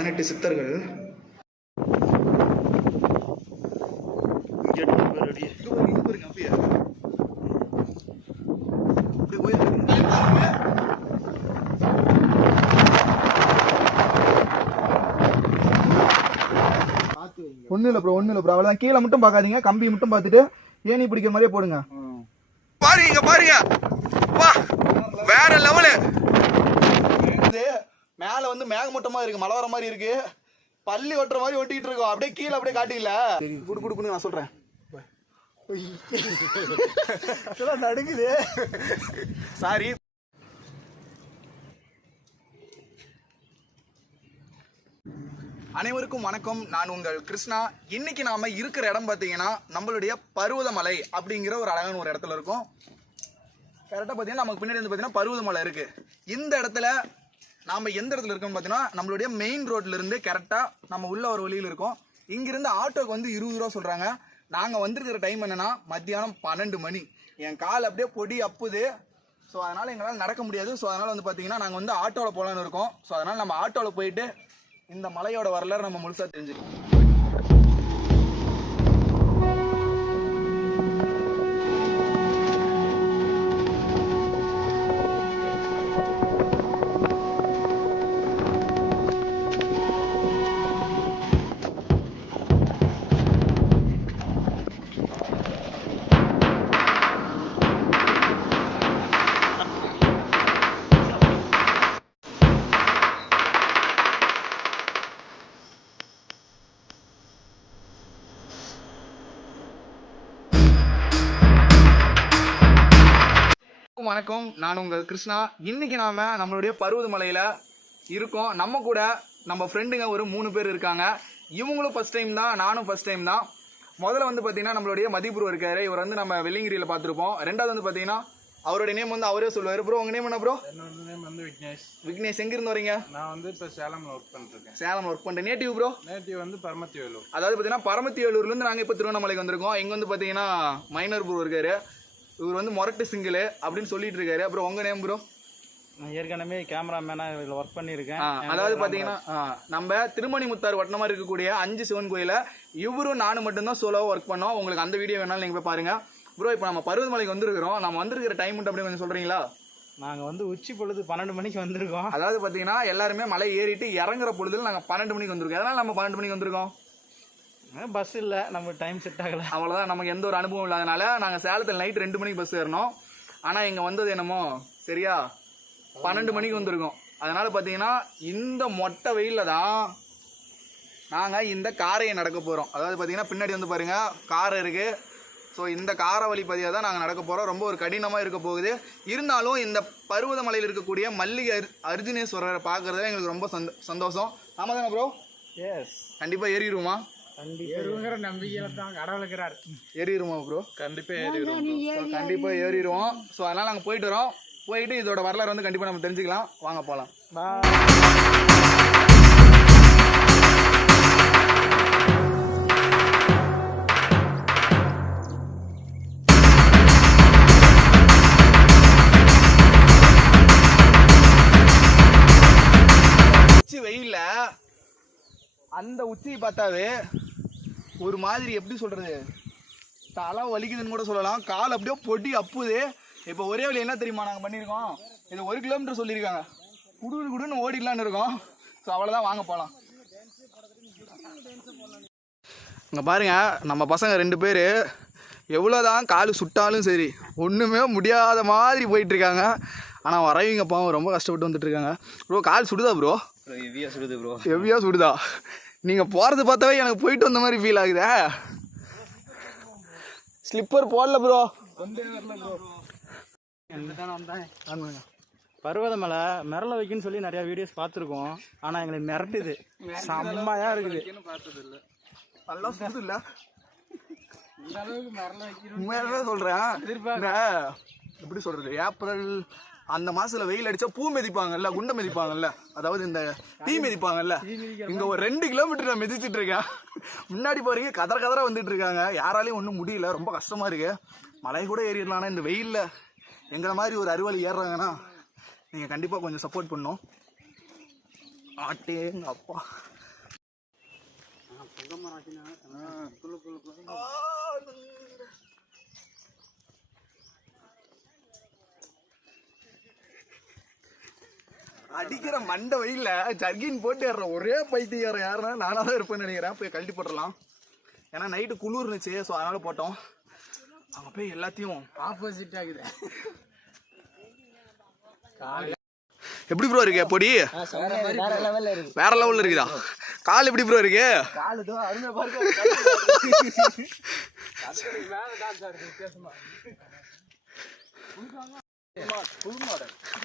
18 சித்தர்கள். ஒன்றும் இல்லை ப்ரோ, ஒன்றும் இல்லை ப்ரோ, அவ்வளோதான். கீழே மட்டும் பார்க்காதீங்க, கம்பி மட்டும் பார்த்துட்டு ஏணி பிடிக்கிற மாதிரியே போடுங்க. பாருங்க பாருங்க, வேற லெவலு. மேல வந்து மேகமூட்டமா இருக்கு, மழை வர மாதிரி இருக்கு, பள்ளி ஒட்டுற மாதிரி ஒட்டிட்டு இருக்கோம். அப்படியே கீழே அப்படியே காட்டிக்கல, குடு குடுக்குன்னு நான் சொல்றேன். நடுங்குது, சாரி. அனைவருக்கும் வணக்கம், நான் உங்கள் கிருஷ்ணா. இன்னைக்கு நாம இருக்கிற இடம் பார்த்தீங்கன்னா நம்மளுடைய பருவதமலை அப்படிங்கிற ஒரு அழகான ஒரு இடத்துல இருக்கும். கரெக்டாக பார்த்தீங்கன்னா நமக்கு பின்னாடி வந்து பார்த்தீங்கன்னா பருவதமலை இருக்கு. இந்த இடத்துல நாம எந்த இடத்துல இருக்கோம்னு பார்த்தீங்கன்னா நம்மளுடைய மெயின் ரோட்ல இருந்து கரெக்டாக நம்ம உள்ள ஒரு வழியில் இருக்கோம். இங்கிருந்து ஆட்டோக்கு வந்து 20 ரூபா சொல்றாங்க. நாங்கள் வந்திருக்கிற டைம் என்னன்னா மத்தியானம் 12 மணி. என் கால் அப்படியே பொடி அப்புது. ஸோ அதனால எங்களால் நடக்க முடியாது. ஸோ அதனால வந்து பார்த்தீங்கன்னா நாங்கள் வந்து ஆட்டோவில் போகலான்னு இருக்கோம். ஸோ அதனால நம்ம ஆட்டோவில் போயிட்டு இந்த மலையோட வரலாறு நம்ம முழுசா தெரிஞ்சுக்கலாம். வணக்கம், நான் உங்கள் கிருஷ்ணா. இன்னைக்கு நாம நம்மளுடைய பருவதமலையில இருக்கோம். நம்ம கூட நம்ம ஃப்ரெண்டுங்க ஒரு 3 பேர் இருக்காங்க. இவங்களும் ஃபர்ஸ்ட் டைம் தான், நானும் ஃபர்ஸ்ட் டைம் தான். முதல்ல வந்து பார்த்தீங்கன்னா நம்மளுடைய மதிப்ரோ இருக்காரு. இவர் வந்து நம்ம வெள்ளிங்கிரியில் பார்த்துருப்போம். ரெண்டாவது வந்து பார்த்தீங்கன்னா அவருடைய நேம் வந்து அவரே சொல்லுவாரு. ப்ரோ உங்க நேம் என்ன ப்ரோ? என்னோட நேம் வந்து விக்னேஷ். விக்னேஷ், எங்க இருந்து வரீங்க? நான் வந்து இப்போ சேலம்ல ஒர்க் பண்ணிருக்கேன். சேலம்ல ஒர்க் பண்றேன். Native bro? நேட்டிவ் வந்து பரமத்திவேலூர். அதாவது பார்த்தீங்கன்னா பரமத்திவேலூர்ல இருந்து நாங்கள் இப்போ திருவண்ணாமலைக்கு வந்திருக்கோம். இங்க வந்து பார்த்தீங்கன்னா மைனர் ப்ரோ இருக்காரு. இவர் வந்து மொரட்டு சிங்கிள் அப்படின்னு சொல்லிட்டு இருக்காரு. அப்புறம் உங்க நேம் ப்ரோ? நான் ஏற்கனவே கேமராமேனா இதில் ஒர்க் பண்ணியிருக்கேன். அதாவது பார்த்தீங்கன்னா நம்ம திருமணி முத்தார் வட்டமா இருக்கக்கூடிய 5 சிவன் கோயில இவரும் நானும் மட்டும்தான் சோலோவாக ஒர்க் பண்ணோம். உங்களுக்கு அந்த வீடியோ வேணாலும் நீங்கள் போய் பாருங்க. ப்ரோ இப்போ நம்ம பருவதமலைக்கு வந்திருக்கிறோம். நம்ம வந்திருக்கிற டைம் மட்டும் அப்படியே கொஞ்சம் சொல்றீங்களா? நாங்கள் வந்து உச்சி பொழுது 12 மணிக்கு வந்திருக்கோம். அதாவது பார்த்தீங்கன்னா எல்லாருமே மலை ஏறிட்டு இறங்குற பொழுதுல நாங்கள் 12 மணிக்கு வந்திருக்கோம். அதனால நம்ம 12 மணிக்கு வந்திருக்கோம். பஸ் இல்லை, நம்ம டைம் செட் ஆகலை. அவ்வளோதான், நமக்கு எந்த ஒரு அனுபவம் இல்லாதனால நாங்கள் சேலத்தில் நைட் 2 மணிக்கு பஸ் ஏறணும். ஆனால் இங்கே வந்தது என்னமோ சரியா 12 மணிக்கு வந்திருக்கோம். அதனால பார்த்தீங்கன்னா இந்த மொட்டை வெயிலில் தான் நாங்கள் இந்த காரையை நடக்க போகிறோம். அதாவது பார்த்தீங்கன்னா பின்னாடி வந்து பாருங்க காரை இருக்கு. ஸோ இந்த காரை வழி பதியாக தான் நாங்கள் நடக்க போகிறோம். ரொம்ப ஒரு கடினமாக இருக்க போகுது. இருந்தாலும் இந்த பருவதமலையில் இருக்கக்கூடிய மல்லிகை அர்ஜுனேஸ்வரரை பார்க்கறதுல எங்களுக்கு ரொம்ப சந்தோஷம். ஆமாம் தானே ப்ரோ? எஸ், கண்டிப்பாக ஏறிடுவோமா? ஏறுங்கிற நம்பிக்கையில தான் கடவுள் இருக்கிறார். ஏறிடுமா ப்ரோ? கண்டிப்பாக ஏறிடுவோம். கண்டிப்பாக ஏறிடுவோம். ஸோ அதனால் நாங்கள் போயிட்டு வரோம். போயிட்டு இதோட வரலாறு வந்து கண்டிப்பாக நம்ம தெரிஞ்சுக்கலாம். வாங்க போகலாம். உச்சி வெயில்ல அந்த உச்சியை பார்த்தாவே ஒரு மாதிரி எப்படி சொல்றது, தலை வலிக்குதுன்னு கூட சொல்லலாம். கால் அப்படியே பொடி அப்புது. இப்போ ஒரே வழி என்ன தெரியுமா நாங்கள் பண்ணியிருக்கோம்? இது 1 கிலோமீட்டர் சொல்லியிருக்காங்க. குடுன்னு ஓடிடலான்னு இருக்கோம். ஸோ அவ்வளோதான், வாங்க போகலாம். இங்கே பாருங்க, நம்ம பசங்க 2 பேர் எவ்வளோதான் கால் சுட்டாலும் சரி ஒன்றுமே முடியாத மாதிரி போயிட்டுருக்காங்க. ஆனால் வரவங்க பாவம் ரொம்ப கஷ்டப்பட்டு வந்துட்டுருக்காங்க. Bro call சுடுதா bro? ஹெவியாக சுடுது ப்ரோ. ஹெவியாக சுடுதா? நீங்கள் போகிறது பார்த்தாவே எனக்கு போயிட்டு வந்த மாதிரி ஃபீல் ஆகுதே. ஸ்லிப்பர் போடல ப்ரோ. பருவதமலை மிரள வைக்குன்னு சொல்லி நிறைய வீடியோஸ் பார்த்துருக்கோம். ஆனால் எங்களுக்கு மிரட்டுது, செம்மையாக இருக்குது. நல்லா சுடுது இல்லை? உண்மையாகவே சொல்கிறேன். எப்படி சொல்கிறது, ஏப்ரல் அந்த மாசத்துல வெயில் அடிச்சா பூ மிதிப்பாங்கல்ல, குண்டை மிதிப்பாங்கல்ல, அதாவது இந்த டீ மிதிப்பாங்கல்ல, இங்க ஒரு 2 கிலோமீட்டர் நான் மிதிச்சிட்டு இருக்கேன். முன்னாடி பாருங்க கதற வந்துட்டு இருக்காங்க. யாராலையும் ஒன்றும் முடியல, ரொம்ப கஷ்டமா இருக்கு. மலை கூட ஏறிடலாம். இந்த வெயில்ல எங்களை மாதிரி ஒரு அறிவாளி ஏறுறாங்கன்னா நீங்க கண்டிப்பா கொஞ்சம் சப்போர்ட் பண்ணும். ஆட்டே எங்க அப்பா. அடிக்கிற மண்டை வெயில்ல ஜர்கின் போட்டு ஏற ஒரே பைத்தியம் யாருன்னா நானா தான் இருப்பேன்னு நினைக்கிறேன். போய் கழட்டி போட்டுடலாம். ஏன்னா நைட்டு குளிர் இருந்துச்சு, ஸோ அதனால போட்டோம். அங்க போய் எல்லாத்தையும் ஆப்போசிட் ஆகுது. எப்படி ப்ரோ இருக்கு பொடி? வேற லெவல்ல இருக்குதா? கால் எப்படி ப்ரோ இருக்கு?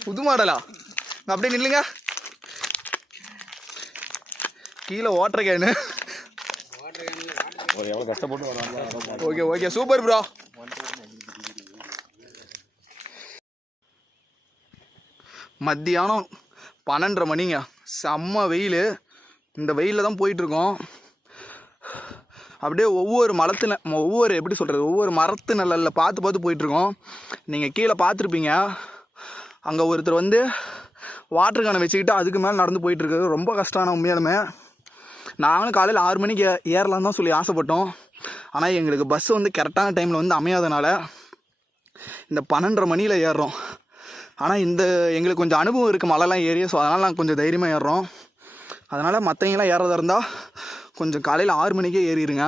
புது மாடலா? அப்படியே நில்லுங்க. கீழே voter can. Okay okay super bro. மத்தியானம் 12:30 மணிங்க. செம்ம வெயில். இந்த வெயிலில் தான் போயிட்டுருக்கோம். அப்படியே ஒவ்வொரு எப்படி சொல்கிறது, ஒவ்வொரு மரத்து நிழலில் பார்த்து போயிட்டுருக்கோம். நீங்கள் கீழே பார்த்துருப்பீங்க, அங்கே ஒருத்தர் வந்து வாட்டர் கேனை வச்சுக்கிட்டு அதுக்கு மேலே நடந்து போயிட்டுருக்காரு. ரொம்ப கஷ்டமான உண்மையாலுமே. நாங்களும் காலையில் 6 மணிக்கு ஏறலான்னு தான் சொல்லி ஆசைப்பட்டோம். ஆனால் எங்களுக்கு பஸ் வந்து கரெக்டான டைமில் வந்து அமையாதனால இந்த 12:30 மணியில் ஏறுறோம். ஆனால் எங்களுக்கு கொஞ்சம் அனுபவம் இருக்குது மலைலாம் ஏறி, ஸோ அதனால் நாங்கள் கொஞ்சம் தைரியமாக ஏறுறோம். அதனால் மற்றவங்களாம் ஏறதா இருந்தால் கொஞ்சம் காலையில் 6 மணிக்கே ஏறிடுங்க.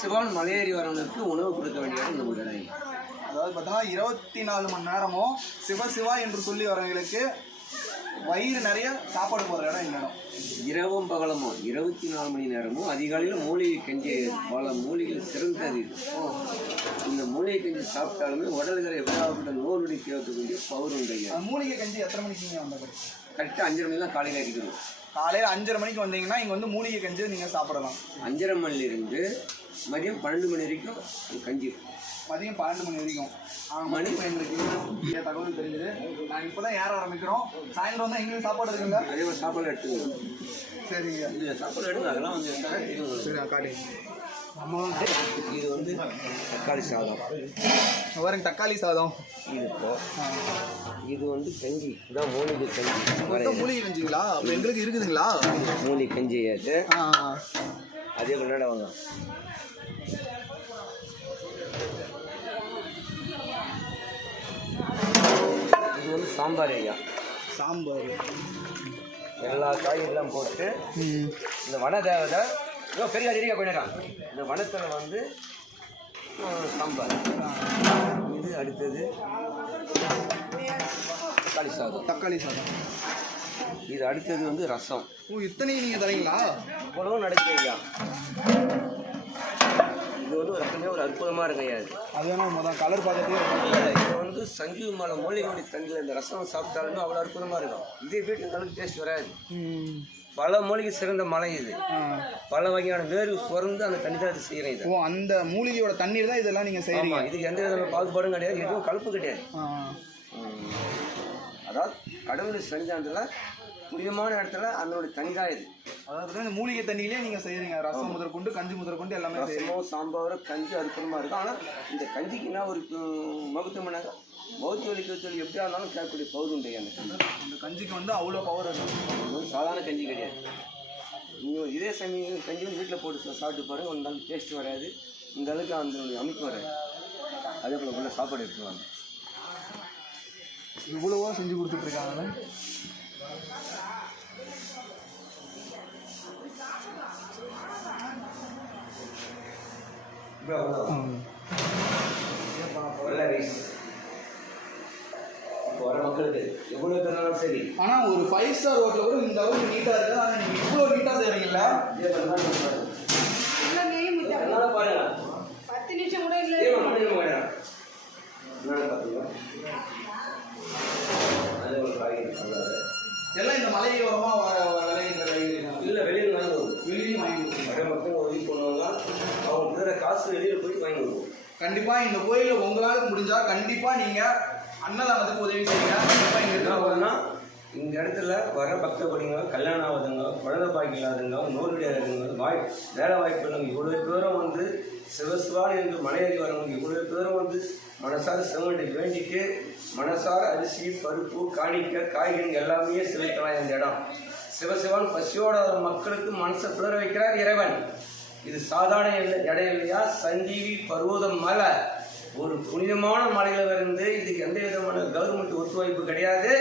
சிவன் மலையேறி வரவங்களுக்கு உணவு கொடுக்க வேண்டியது இந்த முதலை. அதாவது பார்த்தோன்னா 24 மணி நேரமும் சிவா என்று சொல்லி வரவங்களுக்கு வயிறு நிறைய சாப்பாடு போகிற இடம் இந்த இடம். இரவும் பகலமும் 24 மணி நேரமும் அதிகாலையில் மூலிகை கஞ்சி, பல மூலிகைகள் சிறந்தது. இந்த மூலிகை கஞ்சி சாப்பிட்டாலுமே உடல்களை எவ்வளவு நோய் கேட்கக்கூடிய பவர் உண்டு. மூலிகை கஞ்சி எத்தனை மணிக்கு வந்தது? கரெக்டாக 5:30 மணி தான் காலையில் இருக்குது. காலையில் 5:30 மணிக்கு வந்தீங்கன்னா இங்கே வந்து மூலிகை கஞ்சி நீங்கள் சாப்பிடலாம். 5:30 மணிலிருந்து மதியம் 12 மணி வரைக்கும் கஞ்சி. மதியம் 12 மணி வரைக்கும் மணி எங்களுக்கு நிறைய தகவல் தெரிஞ்சுது. நாங்கள் இப்போ தான் ஏற ஆரம்பிக்கிறோம். சாயந்தரம் வந்து எங்களுக்கு சாப்பாடு இருக்குல்ல? அதே மாதிரி சாப்பாடு எடுத்துக்கணும். சரிங்க, இல்லை சாப்பாடு எடுங்க, அதெல்லாம் வந்து சரி காட்டி. இது வந்து தக்காளி சாதம். பாருங்க தக்காளி சாதம். இது வந்து கஞ்சி, இதான் மூலிகை கஞ்சி. மூலிகை கஞ்சிங்களா? அப்போ எங்களுக்கு இருக்குதுங்களா மூலிகை கஞ்சி? அது அதே கொண்டாட வாங்க. இது வந்து சாம்பார் ஐயா. சாம்பார் எல்லா காய்கறிலாம் போட்டு இந்த வன தேவதை பெரிய அதிரியாக பண்ணிடுறான். இந்த வனத்தில் வந்து சாம்பார். இது அடுத்தது தக்காளி சாதம். இது அடுத்தது வந்து ரசம். இத்தனையும் நீங்கள் தரீங்களா? இவ்வளவும் நடக்குது ஐயா. இது வந்து ரசமே ஒரு அற்புதமாக இருக்கு ஐயா. அது வேணா கலர் பார்த்துட்டு இது வந்து சஞ்சீவ் மலை மூலிகை தண்ணியில் இந்த ரசம் சாப்பிட்டாலுமே அவ்வளோ அற்புதமாக இருக்கும். இதே வீட்டுக்கு டேஸ்ட் வராது. பல மூலிகை சிறந்த மலை இது. பல வகையான வேறு சுரந்து அந்த தண்ணி தான் இது செய்யறேன். இது அந்த மூலிகையோட தண்ணீர் தான் இதெல்லாம் நீங்கள் செய்யறீங்க. இதுக்கு எந்த விதமான பாகுபாடும் கிடையாது, எதுவும் கலப்பு கிடையாது. அதாவது கடவுள் செஞ்சாண்டில் புனிதமான இடத்துல அதனுடைய தண்ணி தான் இது. அதாவது இந்த மூலிகை தண்ணியிலே நீங்கள் செய்யறீங்க. ரசம் முதற்கொண்டு கஞ்சி முதற்கொண்டு எல்லாமே. ரசமும் சாம்பார் கஞ்சி அற்புதமாக இருக்கும். ஆனால் இந்த கஞ்சிக்கு என்ன ஒரு மகத்துவம்னாங்க, மௌத்து வலி கழுத்து எப்படியா இருந்தாலும் கேட்கக்கூடிய பவர் உண்டு. அந்த கஞ்சிக்கு வந்து அவ்வளோ பவர் இருக்கும். சாதாரண கஞ்சி கிடையாது. நீங்கள் இதே சமயம் கஞ்சி வந்து வீட்டில் போட்டு சாப்பிட்டு பாருங்கள், ஒரு நாள் டேஸ்ட் வராது, இந்த அளவுக்கு அந்த அமைப்பு வராது. அதே போல் உள்ள சாப்பாடு எடுத்துவாங்க. இவ்வளவோ செஞ்சு கொடுத்துட்ருக்காங்க. வர மக்களுக்கு எவ்வளோ இருந்தாலும் சரி. ஆனால் ஒரு 5 ஸ்டார் ஹோட்டலில் கூட இந்த அளவுக்கு நீட்டாக இருக்குது. ஆனால் நீங்கள் இவ்வளோ நீட்டாக செய்கிறீங்களா? பாருங்க 10 நிமிஷம் கூட இல்லை. எல்லாம் இந்த மலையோரமாக விளையிற இல்லை, வெளியில் வாங்கி வருவோம். வெளியும் வாங்கி கொடுத்துருங்க. நிறைய மக்கள் உதவி பண்ணுவாங்க. அவங்க இருக்கிற காசு வெளியில் போயிட்டு வாங்கி வருவோம். கண்டிப்பாக இந்த கோயிலில் உங்களால் முடிஞ்சால் கண்டிப்பாக நீங்கள் அன்னதானத்துக்கு உதவி செய்யுங்க. கண்டிப்பாக இங்கே என்ன இந்த இடத்துல வர பக்த படிங்க, கல்யாணம் ஆகுதுங்க, குழந்தை பாய்க்கு இல்லாதுங்க, நோய் இல்லாதுங்க, வேலை வாய்ப்பு இல்லைங்க, இவ்வளோ பேரும் வந்து சிவசிவான் என்று மலையேறி வரவங்க இவ்வளவு பேரும் வந்து மனசார சிவனை வேண்டிட்டு மனசார அரிசி பருப்பு காணிக்க காய்கறி எல்லாமே செலுத்தலாம் இந்த இடம். சிவசிவான் பசியோட மக்களுக்கு மனசை குளிர வைக்கிறார் இறைவன். இது சாதாரண இடம் இல்லையா, சஞ்சீவி பர்வதம் மலை, ஒரு புனிதமான மலையில இருந்து இதுக்கு எந்த விதமான கவர்மெண்ட் ஒத்துழைப்பு கிடையாது.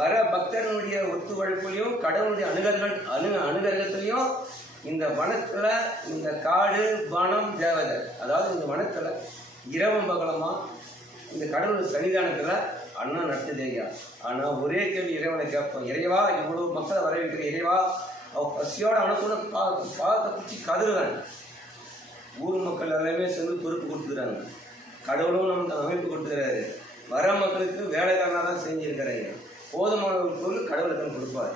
வர பக்தர்களுடைய ஒத்துழைப்புலையும் கடவுளுடைய அனுகிரகத்திலையும் இந்த வனத்துல இந்த காடு வனம் தேவதை, அதாவது இந்த வனத்துல இரவம் பகலமா இந்த கடவுள் சன்னிதானத்துல அண்ணா நடத்துது ஐயா. ஆனா ஒரே கேள்வி இறைவனை கேட்போம், இறைவா இவ்வளவு மக்களை வரவேற்கிற இறைவா, அவ பசியோட அவனுக்கு பாதத்தை பிடிச்சி கதறுவேன். ஊர் மக்கள் எல்லாமே சேர்ந்து பொறுப்பு கொடுத்துக்கிறாங்க, கடவுளும் நமக்கு அமைப்பு கொடுத்துக்கிறாரு. வர மக்களுக்கு வேலைக்காரனா தான் செஞ்சிருக்கிறாங்க. போதுமான ஒரு பொருள் கடவுளுக்கு கொடுப்பாரு.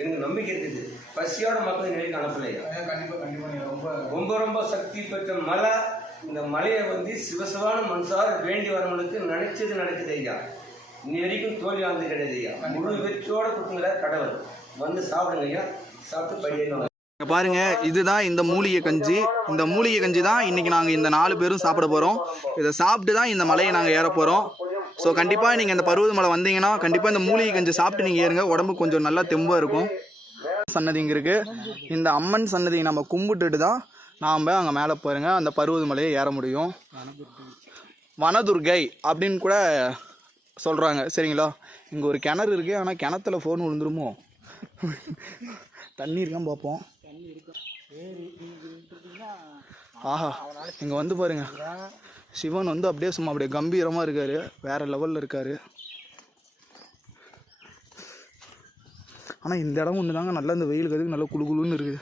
எனக்கு நம்பிக்கை இருக்குது. பசியோட மக்கள் நிலைக்கு அனுப்பலையா. ரொம்ப ரொம்ப சக்தி பெற்ற மலை. இந்த மலையை வந்து சிவசிவான மனசார வேண்டி வரவங்களுக்கு நினைச்சது நடக்குது ஐயா. இன்னி வரைக்கும் தோல்வி வந்து கிடையாது ஐயா. முழு வெற்றியோட கொடுக்குங்கிற கடவுள் வந்து சாப்பிடுங்க ஐயா. சாப்பிட்டு படிக்கணும். பாருங்க, இதுதான் இந்த மூலிகை கஞ்சி. இந்த மூலிகை கஞ்சி தான் இன்னைக்கு நாங்கள் இந்த 4 பேரும் சாப்பிட போகிறோம். இதை சாப்பிட்டு தான் இந்த மலையை நாங்கள் ஏற போகிறோம். ஸோ கண்டிப்பாக நீங்கள் இந்த பருவதமலை வந்தீங்கன்னா கண்டிப்பாக இந்த மூலிகை கஞ்சி சாப்பிட்டு நீங்கள் ஏறுங்க. உடம்பு கொஞ்சம் நல்லா தெம்பாக இருக்கும். சன்னதி இங்கே இருக்குது. இந்த அம்மன் சன்னதியை நம்ம கும்பிட்டுட்டு தான் நாம் அங்கே மேலே போயிருங்க அந்த பருவதமலையை ஏற முடியும். வனதுர்கை அப்படின்னு கூட சொல்கிறாங்க, சரிங்களா. இங்கே ஒரு கிணறு இருக்குது, ஆனால் கிணத்துல ஃபோன் விழுந்துருமோ, தண்ணி இருக்கான்னு பார்ப்போம். ஆஹா, இங்கே வந்து பாருங்க, சிவன் வந்து அப்படியே சும்மா அப்படியே கம்பீரமாக இருக்காரு, வேற லெவலில் இருக்காரு. ஆனால் இந்த இடம் ஒன்று தாங்க நல்லா, இந்த வெயிலுக்கு அதுக்கு நல்லா குளு குளுன்னு இருக்குது.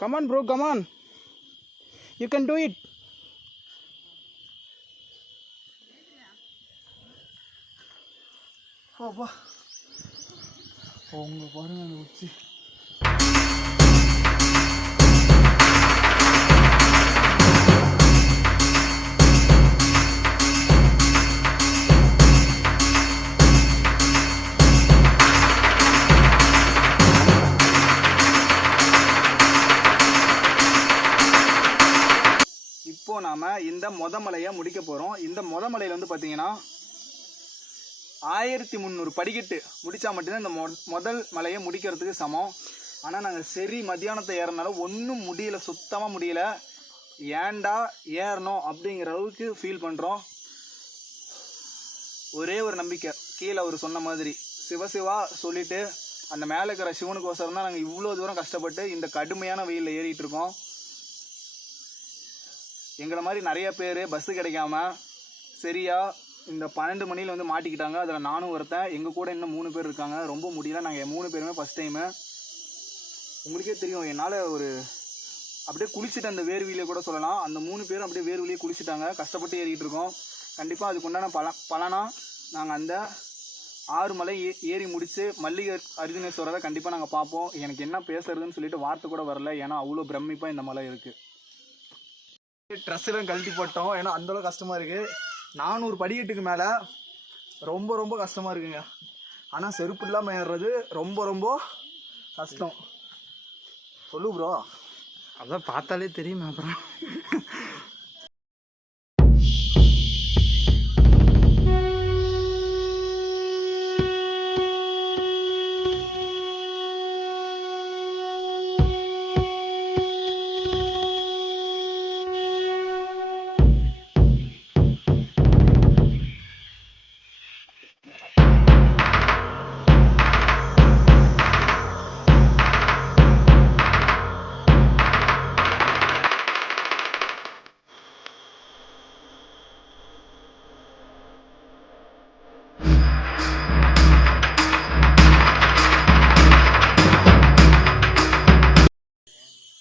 Come on bro, come on. You can do it. அப்பா, உங்க பாருங்க அந்த உச்சி. இப்போ நாம இந்த மலையை முடிக்க போறோம். இந்த மலையில வந்து பாத்தீங்கன்னா 1300 படிக்கட்டு முடிச்சா மட்டும்தான் இந்த முதல் மலையை முடிக்கிறதுக்கு சமம். ஆனால் நாங்கள் சரி மத்தியானத்தை ஏறினாலும் ஒன்றும் முடியல, சுத்தமாக முடியல. ஏன்டா ஏறணும் அப்படிங்கிற அளவுக்கு ஃபீல் பண்ணுறோம். ஒரே ஒரு நம்பிக்கை, கீழே அவர் சொன்ன மாதிரி சிவசிவா சொல்லிட்டு அந்த மேலே இருக்கிற சிவனுக்கோசரம் தான் நாங்கள் இவ்வளோ தூரம் கஷ்டப்பட்டு இந்த கடுமையான வெயிலில் ஏறிட்டு இருக்கோம். எங்களை மாதிரி நிறைய பேர் பஸ்ஸு கிடைக்காம சரியா இந்த 12 மணியில் வந்து மாட்டிக்கிட்டாங்க. அதில் நானும் ஒருத்தன். எங்கள் கூட இன்னும் 3 பேர் இருக்காங்க. ரொம்ப முடியல. நாங்கள் 3 பேருமே ஃபஸ்ட் டைமு. உங்களுக்கே தெரியும், என்னால் ஒரு அப்படியே குளிச்சுட்டு அந்த வேர்விலே கூட சொல்லலாம். அந்த 3 பேரும் அப்படியே வேர்விலேயே குளிச்சுட்டாங்க. கஷ்டப்பட்டு ஏறிக்கிட்டு இருக்கோம். கண்டிப்பாக அதுக்கு உண்டான பலனா நாங்கள் அந்த 6 மலை ஏறி முடிச்சு மல்லிகை அர்ஜுனேஸ்வரரை கண்டிப்பாக நாங்கள் பார்ப்போம். எனக்கு என்ன பேசுறதுன்னு சொல்லிட்டு வார்த்தை கூட வரல, ஏன்னா அவ்வளோ பிரமிப்பாக இந்த மலை இருக்குது. ட்ரெஸ்ஸெல்லாம் கழட்டி போட்டோம், ஏன்னா அந்தளவு கஷ்டமாக இருக்குது. 400 படிக்கட்டுக்கு மேலே ரொம்ப ரொம்ப கஷ்டமாக இருக்குங்க. ஆனால் செருப்பு இல்லாமல் ஏறுறது ரொம்ப ரொம்ப கஷ்டம். சொல்லு ப்ரோ. அதான் பார்த்தாலே தெரியுமே. அப்புறம்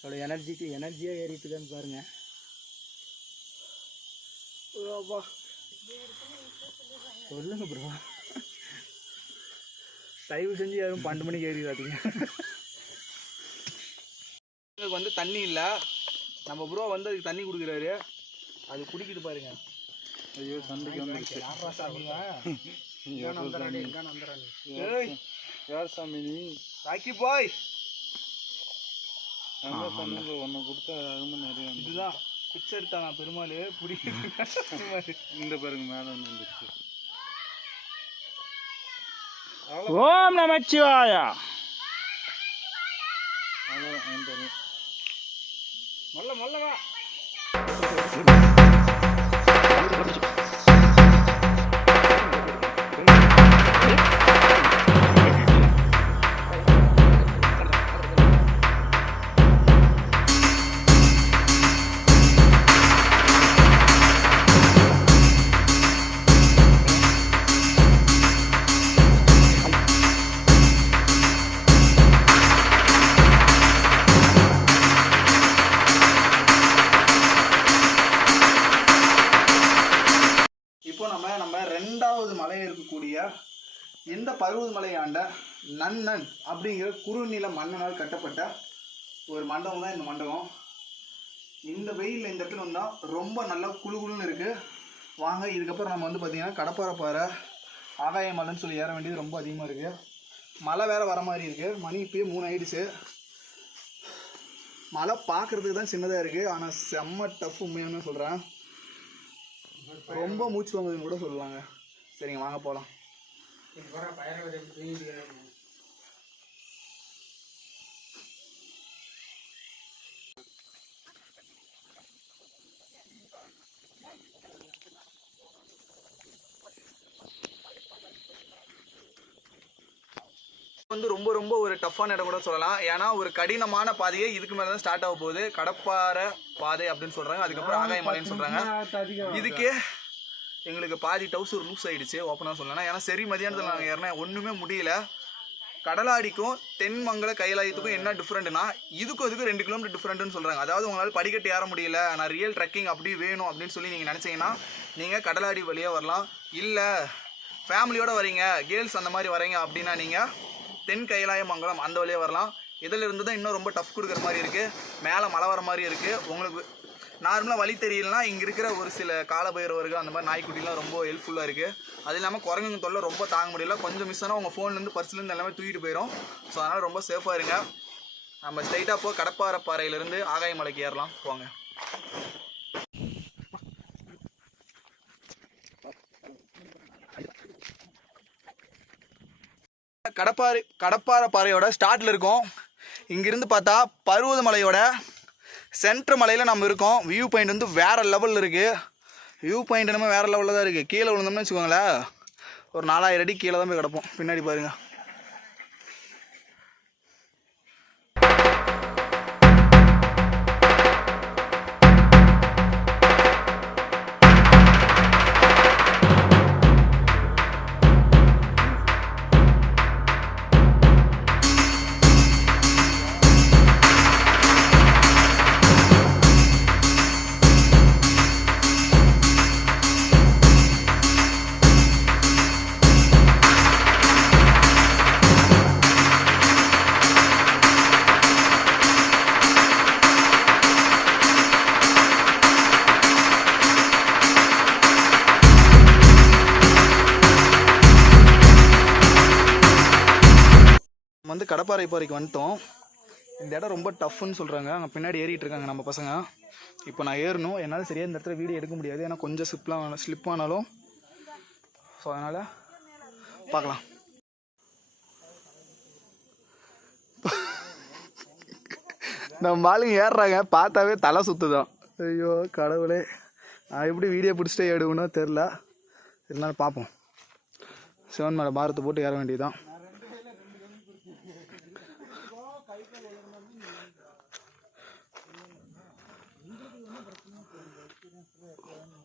அதோட எனர்ஜியாக ஏறிட்டுதான்னு பாருங்க. சொல்லுங்க ப்ரோ, தயவு செஞ்சு யாரும் 12 மணிக்கு ஏறிடாதீங்க. எங்களுக்கு வந்து தண்ணி இல்லை, நம்ம ப்ரோ வந்து அதுக்கு தண்ணி கொடுக்குறாரு, அது குடிக்கிட்டு பாருங்க. ஐயோ சண்டைக்கு வந்துருச்சு. யார் சாமி நீ? ராக்கி பாய் ஒன்று கொடுத்தா அதுவும் நிறைய இதுதான் பிச்சை எடுத்தாங்க பெருமாள் பிடிக்கிறது. இந்த பாருங்க மேலே ஒன்று வந்துருச்சு. ஓம் நமச்சிவாயா. மல்ல மல்லவா. நம்ம 2வது மலையில் இருக்கக்கூடிய இந்த பருவதமலையாண்ட நன்னன் அப்படிங்கிற குறுநில மன்னனால் கட்டப்பட்ட ஒரு மண்டபம் தான் இந்த மண்டபம். இந்த வெயிலில் இந்த இடத்துல வந்தால் ரொம்ப நல்லா குளுகுளுன்னு இருக்குது. வாங்க, இதுக்கப்புறம் நம்ம வந்து பார்த்திங்கன்னா கடப்பாறை ஆகாய மலைன்னு சொல்லி ஏற வேண்டியது ரொம்ப அதிகமாக இருக்குது. மழை வேறு வர மாதிரி இருக்குது. மணி இப்போயே 3 ஆயிடுச்சு. மழை பார்க்குறதுக்கு தான் சின்னதாக இருக்குது, ஆனால் செம்ம டஃப். உண்மையான சொல்கிறேன், ரொம்ப மூச்சு வாங்குதுன்னு கூட சொல்லுவாங்க. சரிங்க, வாங்க போகலாம். வந்து ரொம்ப ரொம்ப ஒரு டஃப்பான இடம் கூட சொல்லலாம். ஏன்னா ஒரு கடினமான பாதையே இதுக்கு மேலே தான் ஸ்டார்ட் ஆக போகுது. கடப்பாறை பாதை அப்படின்னு சொல்கிறாங்க, அதுக்கப்புறம் ஆகாய மலைன்னு சொல்கிறாங்க. இதுக்கே எங்களுக்கு பாதி டவுசர் லூஸ் ஆகிடுச்சு ஓப்பனாக சொல்லலாம். ஏன்னா சரி மதியானத்தில் நாங்கள் ஏறினா ஒன்றுமே முடியல. கடலாடிக்கும் தென்மங்கல கைலாயத்துக்கும் என்ன டிஃப்ரெண்ட்னா, இதுக்கும் 2 கிலோமீட்டர் டிஃப்ரெண்ட்டுன்னு சொல்கிறாங்க. அதாவது உங்களால் படிக்கட்டு ஏற முடியல, நான் ரியல் ட்ரெக்கிங் அப்படி வேணும் அப்படின்னு சொல்லி நீங்கள் நினச்சிங்கன்னா நீங்கள் கடலாடி வழியாக வரலாம். இல்லை ஃபேமிலியோடு வரீங்க, கேர்ள்ஸ் அந்த மாதிரி வரீங்க அப்படின்னா நீங்கள் தென் கைலாய மங்கலம் அந்த வழியாக வரலாம். இதில் இருந்து தான் இன்னும் ரொம்ப டஃப் கொடுக்குற மாதிரி இருக்குது. மேலே மழை வர மாதிரி இருக்குது. உங்களுக்கு நார்மலாக வழி தெரியலனா இங்கே இருக்கிற ஒரு சில காலபைரவர்கள் அந்த மாதிரி நாய்க்குட்டிலாம் ரொம்ப ஹெல்ப்ஃபுல்லாக இருக்குது. அது இல்லாமல் குரங்குங்க தொல்லை ரொம்ப தாங்க முடியல. கொஞ்சம் மிஸ் ஆனால் உங்கள் ஃபோன்லேருந்து பர்ஸ்லேருந்து எல்லாமே தூக்கிட்டு போயிடும். ஸோ அதனால் ரொம்ப சேஃபாக இருங்க. நம்ம ஸ்ட்ரைட்டாக போய் கடப்பாறை பாறையிலேருந்து ஆகாய மலைக்கு ஏறலாம். போங்க. கடப்பாறை பாறையோட ஸ்டார்ட்ல இருக்கோம். இங்கிருந்து பார்த்தா பருவதமலையோட சென்ட்ரு மலையில் நம்ம இருக்கோம். வியூ பாயிண்ட் வந்து வேற லெவலில் இருக்குது. வியூ பாயிண்ட் நம்ம வேற லெவலில் தான் இருக்குது. கீழே விழுந்தோம்னு வச்சுக்கோங்களேன், ஒரு 4000 அடி கீழே தான் போய் கிடப்போம். பின்னாடி பாருங்க. வந்து கடப்பாறை பாறைக்கு வந்துட்டோம். இந்த இடம் ரொம்ப டஃப்னு சொல்கிறாங்க. அங்கே பின்னாடி ஏறிட்டு இருக்காங்க நம்ம பசங்க. இப்போ நான் ஏறணும். என்னால் சரியாக இந்த இடத்துல வீடியோ எடுக்க முடியாது, ஏன்னா கொஞ்சம் ஸ்லிப் ஆனாலும். ஸோ அதனால் பார்க்கலாம். நம்ம ஆளுங்க ஏறுறாங்க, பார்த்தாவே தலை சுற்றுதான். ஐயோ கடவுளே, நான் எப்படி வீடியோ பிடிச்சிட்டே எடுக்கணும் தெரில. இருந்தாலும் பார்ப்போம். சிவன் மேலே பாரத்தை போட்டு ஏற வேண்டியதுதான்.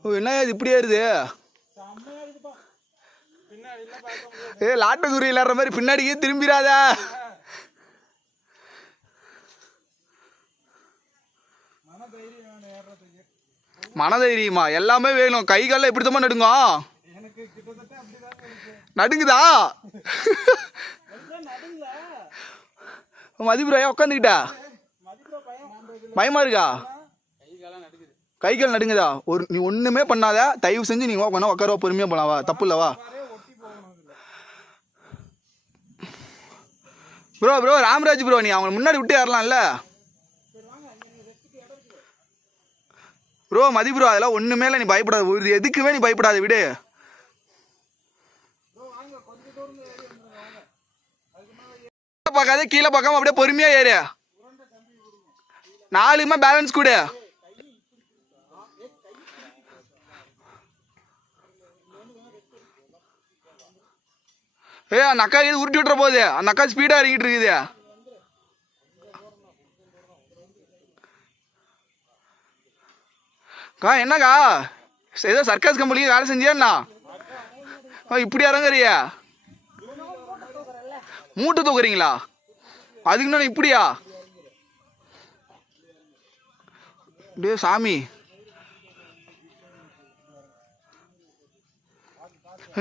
ஓ என்ன இது இப்படி ஏறுது? லாட்டக்குறி இல்லாத மாதிரி பின்னாடியே திரும்பிடாத. மனதைரியமா எல்லாமே வேணும். கை காலில் எப்படி தான் நடுங்க? நடுங்குதா? மதிப்புராயா உட்காந்துக்கிட்டா பயமா இருக்கா? கை கால் நடுங்குதா? நீ ஒண்ணுமே பண்ணாத, தயவு செஞ்சு நீ உட்கார பொறுமையா போலாவா, தப்பு இல்லவா? ப்ரோ ராமராஜ் ப்ரோ, நீ அவங்க முன்னாடி விட்டு ஏறலாம்ல ப்ரோ. மதி ப்ரோ அதெல்லாம் ஒண்ணுமே இல்லை, நீ பயப்படாத. ஒரு எதுக்குமே நீ பயப்படாத, விடு. பார்க்காத, கீழே பார்க்காம அப்படியே பொறுமையா ஏறு. 4மே பேலன்ஸ் கூட. அந்த அக்கா இது உருட்டி விட்டுற போகுது. அந்த அக்கா ஸ்பீடா இறங்கிட்டு இருக்குது. என்னக்கா ஏதோ சர்க்கஸ் கம்பெனிக்கு வேலை செஞ்சியா? இப்படி இறங்குறிய? மூட்டை தூக்குறீங்களா? அதுக்கு இப்படியா? டே சாமி,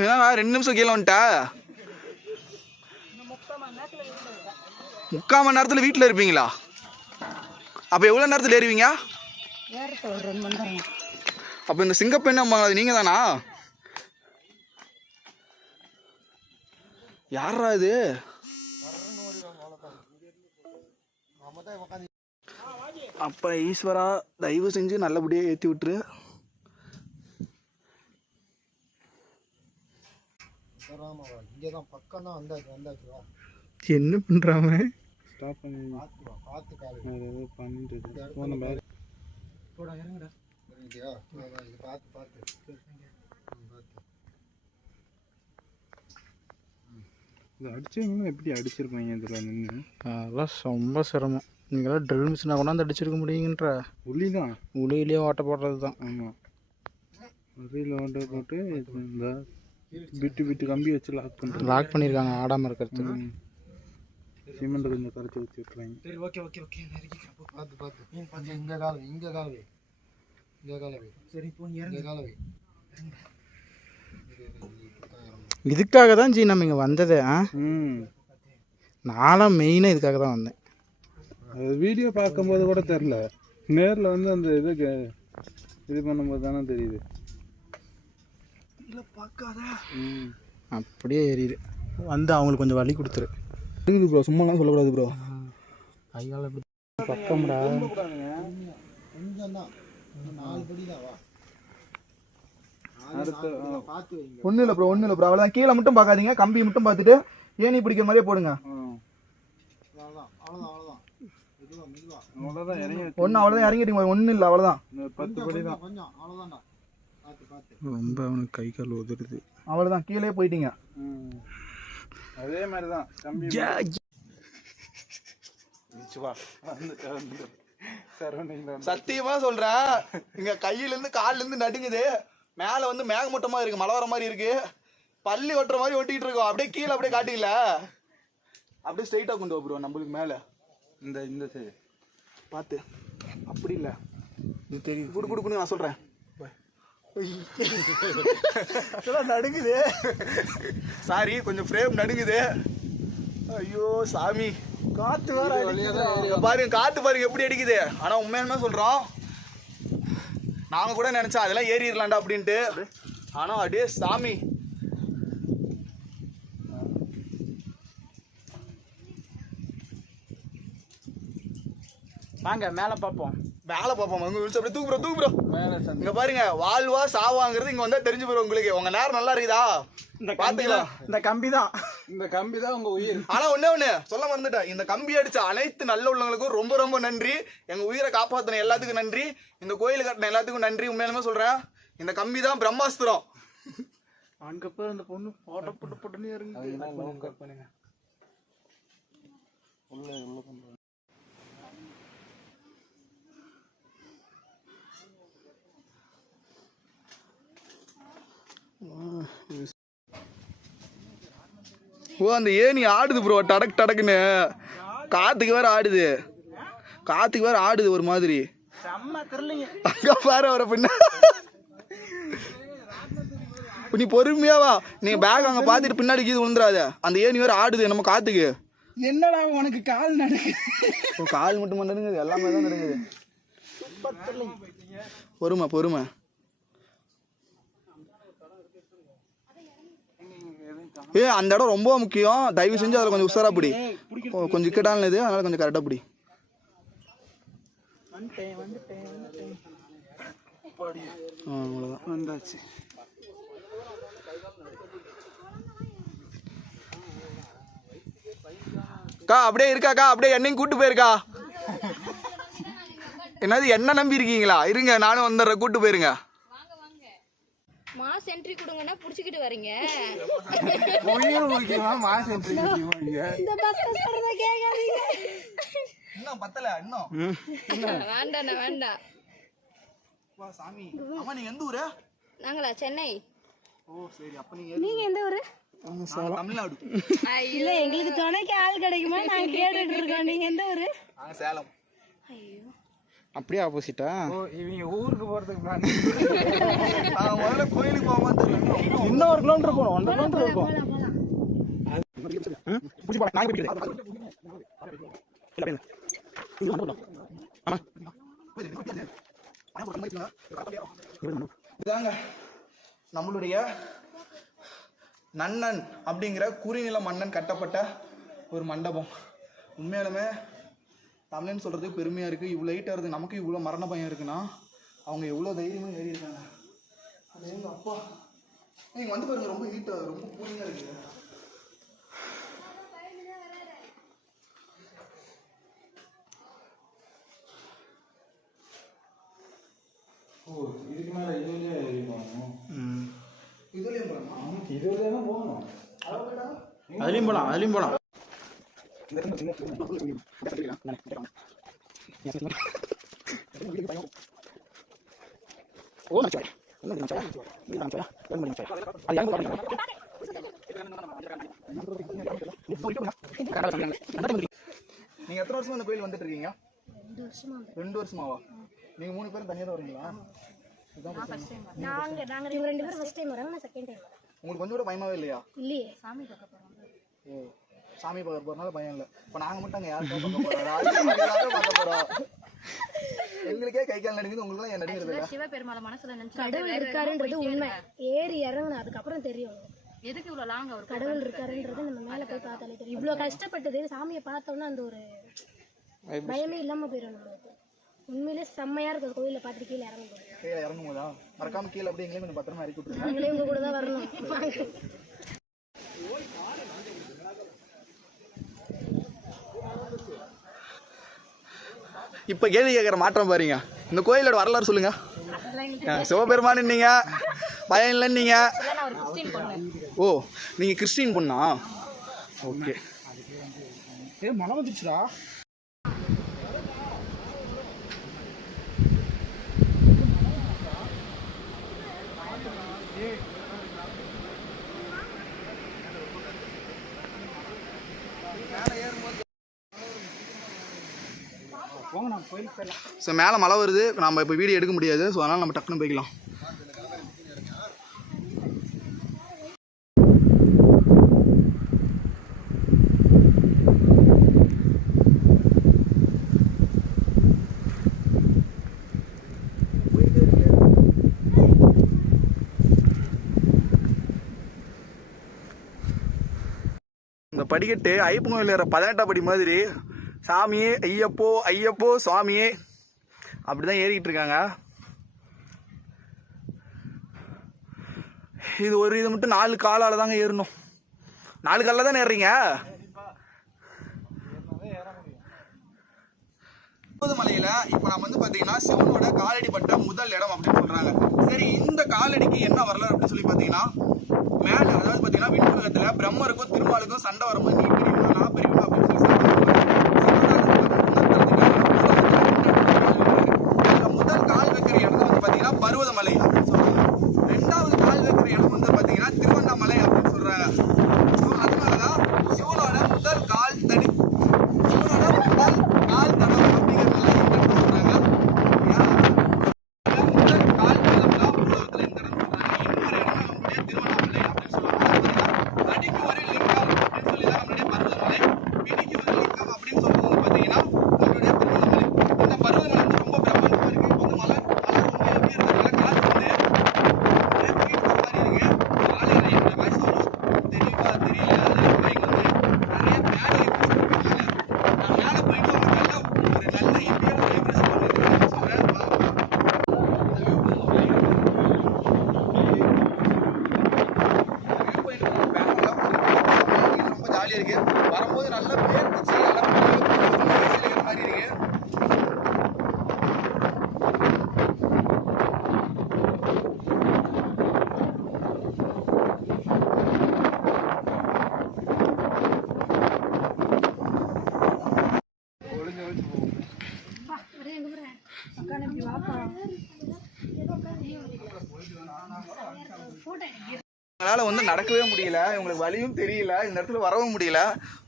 ஏன்னா 2 நிமிஷம் கீழே வந்துட்டா. 3/4 மணி நேரத்தில் வீட்டில் இருப்பீங்களா? அப்போ எவ்வளோ நேரத்தில் ஏறுவீங்க? அப்போ இந்த சிங்கப்பெண் அம்மா நீங்கள் தானா? யாரா இது? அப்ப ஈஸ்வரா தயவு செஞ்சு நல்லபடியாக ஏற்றி விட்டுரு. என்ன பண்றாங்க? அடிச்சவங்களும் எப்படி அடிச்சிருப்பாங்க இதில் நின்று? அதெல்லாம் ரொம்ப சிரமம். நீங்களாம் ட்ரில் மிஷினாக கொண்டாந்து அடிச்சிருக்க முடியுங்கன்ற. உளி தான், உளியிலேயே ஓட்ட போடுறது தான். ஆமாம், உளியில் ஓட்ட போட்டு இந்த பிட்டு கம்பி வச்சு லாக் பண்ணியிருக்காங்க ஆடாமல் இருக்கிறதுக்கு. சிமெண்ட் கொஞ்சம் கரைச்சி வச்சு விட்டுருவாங்க. சரி ஓகே ஓகே ஓகே. பார்த்து இங்கே காலவே சரி இங்கே காலவே. இதுக்காக தான் ஜி நம்ம இங்கே வந்ததே. நானும் மெயினாக இதுக்காக தான் வந்தேன். அது வீடியோ பார்க்கும்போது கூட தெரில, நேரில் வந்து அந்த இதுக்கு இது பண்ணும்போது தானே தெரியுது. இல்லை பார்க்காத அப்படியே ஏறிடு வந்து அவங்களுக்கு கொஞ்சம் வலி கொடுத்துரு. இருக்குது ப்ரோ, சும்மாலாம் சொல்லக்கூடாது ப்ரோ. கையால் எப்படி பக்கம்டா ஒன்றும் இல்லை ப்ரோ, ஒன்றும் இல்லை ப்ரோ. அவ்வளோதான், கீழே மட்டும் பார்க்காதீங்க, கம்பி மட்டும் பார்த்துட்டு ஏணி பிடிக்கிற மாதிரியே போடுங்க. அவ்வளோதான் இறங்கிட்டீங்க. ஒன்றும் இல்லை, அவ்வளோதான். 10 படி தான். ரொம்ப அவனுக்கு கை கால் உதறுது. அவ்வளோதான், கீழே போயிட்டீங்க. அதே மாதிரி தான் சத்தியமா சொல்றேன், இங்க கையில இருந்து கால்ல இருந்து நடுங்குது. மேல வந்து மேகமூட்டமா இருக்கு, மழை வர மாதிரி இருக்கு, பள்ளி ஒட்டுற மாதிரி ஒட்டிட்டு இருக்கோம். அப்படியே கீழே அப்படியே காட்டிக்கல, அப்படியே ஸ்ட்ரைட்டா கொண்டு வா ப்ரோ. நம்மளுக்கு மேல இந்த சைடு பார்த்து, அப்படி இல்லை இது தெரியுது. குடுக்குன்னு நான் சொல்றேன். நடுங்குது, சாரி கொஞ்சம் ஃப்ரேம் நடுங்குது. ஐயோ சாமி, காத்து வேற பாருங்க, காத்து பாருங்க எப்படி அடிக்குது. ஆனா உண்மையாலுமே சொல்றோம், நாங்க கூட நினைச்சோம் அதெல்லாம் ஏறிடலாம்டா அப்படின்ட்டு. ஆனா அப்படியே சாமி வாங்க மேலே பார்ப்போம். வேலை பார்ப்போம். உங்க விழிச்சு அப்படியே தூக்கு ப்ரோ. மேலே இங்க பாருங்க, வாழ்வா சாவாங்கிறது இங்க வந்தா தெரிஞ்சு போயிடும் உங்களுக்கு. உங்க நேரம் நல்லா இருக்குதா பாத்துக்கலாம். இந்த கம்பி தான் உங்க உயிர். ஆனா ஒண்ணு சொல்ல மறந்துட்டேன். இந்த கம்பி அடிச்ச அனைத்து நல்ல உள்ளவங்களுக்கும் ரொம்ப ரொம்ப நன்றி. எங்க உயிரை காப்பாத்தின எல்லாத்துக்கும் நன்றி. இந்த கோயில் கட்டின எல்லாத்துக்கும் நன்றி. உண்மையாலுமே சொல்றேன், இந்த கம்பி தான் பிரம்மாஸ்திரம். அங்க போய் அந்த பொண்ணு போட்ட போட்டுனே இருக்கு. ஓ, அந்த ஏணி ஆடுது ப்ரோ, டடக்குன்னு. காத்துக்கு வேற ஆடுது ஒரு மாதிரி. அங்க பாரு அவரை பின்ன. நீ பொறுமையாவா, நீ பேக் அங்க பாத்துட்டு பின்னாடி கீது விழுந்துடாத. அந்த ஏணி வேற ஆடுது நம்ம காத்துக்கு. என்னடா உனக்கு கால் நடக்கு? கால் மட்டும் நடுங்குது, எல்லாமே தான் நடுங்குது. பொறுமை. அந்த இடம் ரொம்ப முக்கியம். தயவு செஞ்சு அதில் கொஞ்சம் உஷாரா பிடி. கொஞ்சம் இக்கட்டான இது, அதனால கொஞ்சம் கரெக்டாக பிடி. அவ்வளோதான், வந்தாச்சு. அக்கா அப்படியே இருக்காக்கா, அப்படியே என்னையும் கூட்டு போயிருக்கா. என்னது, என்ன நம்பி இருக்கீங்களா? இருங்க, நானும் வந்துடுறேன், கூட்டு போயிருங்க. மாஸ் என்ட்ரி கொடுங்கன்னா புடிச்சிக்கிட்டு வரீங்க. இந்த பஸ் சொல்றத கேட்காதீங்க. இன்னும் பத்தல, இன்னும் வேண்டாம். வா சாமி. அம்மா நீங்க எந்த ஊரு? நாங்களா சென்னை. ஓ சரி, அப்ப நீங்க எந்த ஊரு? தமிழ்நாடு. இல்ல, எங்களுக்கு துணைக்கு ஆள் கிடைக்குமா நாங்க கேட்டுட்டு இருக்கோம். நீங்க எந்த ஊரு? சேலம். ஐயோ, அப்படியே ஆப்போசிட்டா? இவங்க ஊருக்கு போறதுக்கு பிளான். முதல்ல கோயிலுக்கு போகாம தெரியல. இன்னும் 1 கிலோமீட்டர் போகணும், 1.5 கிலோமீட்டர் இருக்கும். இதாங்க நம்மளுடைய நன்னன் அப்படிங்கிற குறுநில மன்னன் கட்டப்பட்ட ஒரு மண்டபம். உண்மையாலுமே தமிழ்னு சொல்கிறதுக்கு பெருமையாக இருக்குது. இவ்வளோ ஹைட்டாக இருக்குது, நமக்கு இவ்வளோ மரண பயம் இருக்குன்னா அவங்க எவ்வளோ தைரியமாக ஏறி இருக்காங்க. அது எங்கள் அப்பா நீங்கள் வந்து பாருங்க, ரொம்ப ஹீட்டாக, ரொம்ப கூலிங்காக இருக்குது. ஓ, இதுக்கு மேலே இதுலேயே ஏறி போகணும். இதுலேயும் போகலாமா? இதுலேயே தான் போகணும். அதுலேயும் போகலாம். நீங்க எத்தனை வருஷமா இந்த கோயில் வந்துட்டு இருக்கீங்க? 2 வருஷமாவா? நீங்க 3 பேரும் தனியா தான் வரீங்களா? நாங்க 2 பேரும் ஃபர்ஸ்ட் டைம் வரோம், நான் செகண்ட் டைம் வரேன். உங்களுக்கு கொஞ்சம் கூட பயமாவே இல்லையா? இல்லையே, சாமி பார்க்க போறோம். ஓ, சாமி பார்க்க போறதுனால பயம் இல்லை. இப்போ நாங்க மட்டும் அங்கே யாருக்கும் பார்க்க போறோம். எங்களுக்கே கை கால் நடுங்குது, உங்களுக்கு என் நடுங்கிறது இல்லை. சிவபெருமாள மனசுல நினைச்சு கடவுள் இருக்காருன்றது உண்மை. ஏறி இறங்கணும், அதுக்கப்புறம் தெரியும். எதுக்கு இவ்வளவு லாங் அவர் கடவுள் இருக்காருன்றது நம்ம மேல போய் பார்த்தாலே தெரியும். இவ்வளவு கஷ்டப்பட்டது சாமியை பார்த்தோம்னா அந்த ஒரு பயமே இல்லாம போயிடும் நம்மளுக்கு. உண்மையிலே செம்மையா இருக்கு கோயில பார்த்துட்டு கீழே இறங்கும். கீழே இறங்கும் போதா மறக்காம கீழே அப்படியே எங்கேயும் கொஞ்சம் பத்திரமா இறக்கி விட்டுருங்க. நாங்களே உங்க கூட தான் வரணும். இப்ப கேள்வி கேட்குற மாற்றம் பாருங்க. இந்த கோயிலோட வரலாறு சொல்லுங்க. சிவபெருமான் நீங்க, பயம் இல்லைன்னு நீங்க. ஓ, நீங்க கிறிஸ்டின் பொண்ணா? ஓகே. மழை வந்துச்சுடா. ஸோ மேலே மழை வருது, நம்ம இப்போ வீடியோ எடுக்க முடியாது. ஸோ அதனால் நம்ம டக்குன்னு போய்க்கலாம். இந்த படிக்கட்டு ஐப்பன் கோயில் 18ஆம் படி மாதிரி சாமியே ஐயப்போ ஐயப்போ சுவாமியே அப்படிதான் ஏறிக்கிட்டு இருக்காங்க. இது ஒரு இது மட்டும் 4 காலால தாங்க ஏறணும். 4 காலில் தானே ஏறுறீங்க? மலையில இப்ப நம்ம வந்து பாத்தீங்கன்னா சிவனோட காலடி பட்ட முதல் இடம் அப்படின்னு சொல்றாங்க. சரி, இந்த காலடிக்கு என்ன வரலாறு அப்படின்னு சொல்லி பாத்தீங்கன்னா, மேல அதாவது பாத்தீங்கன்னா விண்ணுலகத்துல பிரம்மருக்கும் திருமாலுக்கும் சண்டை வரும்போது நீ பிரிவுனா நான் பிரிவுனா அப்படின்னு சொல்லி முதல் கால் வைக்கிற இடம் வந்து பாத்தீங்கன்னா பருவதமலை அப்படின்னு சொல்றாங்க. 2வது கால் வைக்கிற இடம் வந்து பாத்தீங்கன்னா திருவண்ணாமலை அப்படின்னு சொல்றாங்க. அதனாலதான் சிவனோட முதல் கால் தடி சிவனோட முதல் கால் தடம் அப்படிங்கிறதுனால சொல்றாங்க. முதல் கால் தடம் உலகத்துல இந்த இடம் சொல்றாங்க. இன்னொரு இடம் நம்மளுடைய திருவண்ணாமலை அப்படின்னு சொல்லுவாங்க. அடிக்கு ஒரு லிங்கம் அப்படின்னு சொல்லிதான் நம்மளுடைய பருவதமலை. பிடிக்கு ஒரு லிங்கம் அப்படின்னு சொல்றது வந்து பாத்தீங்கன்னா நம்மளுடைய திருவண்ணாமலை. இந்த பருவதமலை வந்து ரொம்ப பிரபலமா இருக்கு. இப்போ வந்து மலை ரொம்ப எப்படி இருக்கிறதுனால காற்று வந்து மாதிரி இருக்கு. ஆலையில என்னோட வாய்ஸ் தெரியல அது வந்து நிறைய மேலே சொல்லிருக்காங்க. நான் மேலே போயிட்டு ஒரு நல்ல இந்தியாவில் வைப்ரேஷன் பண்ணிருக்கேன் சொல்றேன். ரொம்ப ஜாலியா இருக்கு. வரும்போது நல்லா பேர்த்துச்சு மாதிரி இருக்கு. எங்களால் வந்து நடக்கவே முடியல, இவங்களுக்கு வழியும் தெரியல, இந்த இடத்துல வரவும் முடியல.